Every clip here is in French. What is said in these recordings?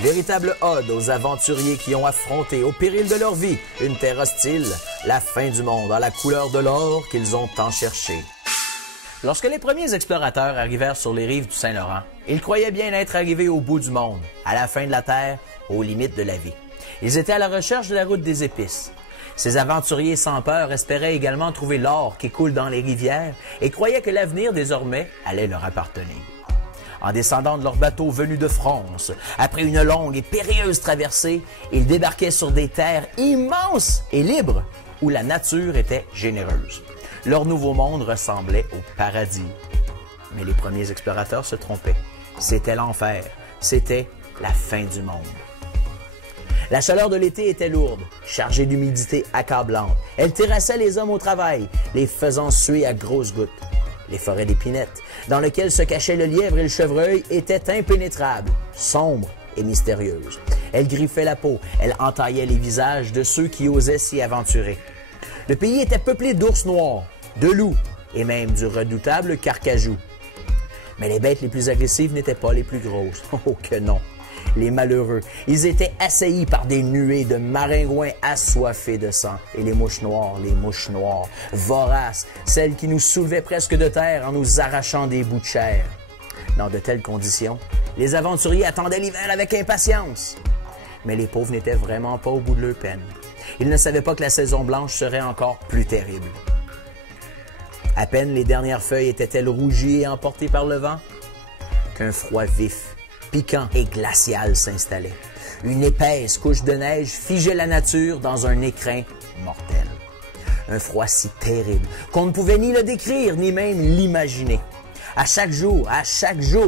Véritable ode aux aventuriers qui ont affronté au péril de leur vie une terre hostile, la fin du monde à la couleur de l'or qu'ils ont tant cherché. Lorsque les premiers explorateurs arrivèrent sur les rives du Saint-Laurent, ils croyaient bien être arrivés au bout du monde, à la fin de la terre, aux limites de la vie. Ils étaient à la recherche de la route des épices. Ces aventuriers sans peur espéraient également trouver l'or qui coule dans les rivières et croyaient que l'avenir désormais allait leur appartenir. En descendant de leur bateau venu de France, après une longue et périlleuse traversée, ils débarquaient sur des terres immenses et libres où la nature était généreuse. Leur nouveau monde ressemblait au paradis. Mais les premiers explorateurs se trompaient. C'était l'enfer. C'était la fin du monde. La chaleur de l'été était lourde, chargée d'humidité accablante. Elle terrassait les hommes au travail, les faisant suer à grosses gouttes. Les forêts d'épinettes, dans lesquelles se cachaient le lièvre et le chevreuil, étaient impénétrables, sombres et mystérieuses. Elles griffaient la peau, elles entaillaient les visages de ceux qui osaient s'y aventurer. Le pays était peuplé d'ours noirs, de loups et même du redoutable carcajou. Mais les bêtes les plus agressives n'étaient pas les plus grosses. Oh que non! Les malheureux, ils étaient assaillis par des nuées de maringouins assoiffés de sang. Et les mouches noires, voraces, celles qui nous soulevaient presque de terre en nous arrachant des bouts de chair. Dans de telles conditions, les aventuriers attendaient l'hiver avec impatience. Mais les pauvres n'étaient vraiment pas au bout de leur peine. Ils ne savaient pas que la saison blanche serait encore plus terrible. À peine les dernières feuilles étaient-elles rougies et emportées par le vent, qu'un froid vif, piquant et glacial s'installait. Une épaisse couche de neige figeait la nature dans un écrin mortel. Un froid si terrible qu'on ne pouvait ni le décrire, ni même l'imaginer. À chaque jour,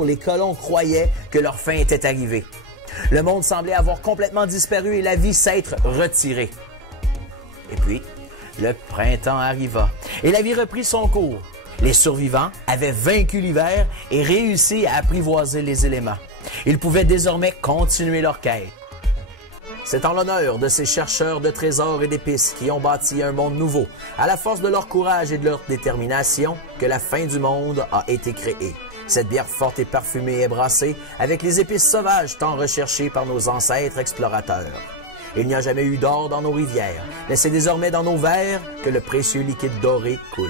les colons croyaient que leur fin était arrivée. Le monde semblait avoir complètement disparu et la vie s'être retirée. Et puis, le printemps arriva et la vie reprit son cours. Les survivants avaient vaincu l'hiver et réussi à apprivoiser les éléments. Ils pouvaient désormais continuer leur quête. C'est en l'honneur de ces chercheurs de trésors et d'épices qui ont bâti un monde nouveau, à la force de leur courage et de leur détermination, que la fin du monde a été créée. Cette bière forte et parfumée est brassée avec les épices sauvages tant recherchées par nos ancêtres explorateurs. Il n'y a jamais eu d'or dans nos rivières, mais c'est désormais dans nos verres que le précieux liquide doré coule.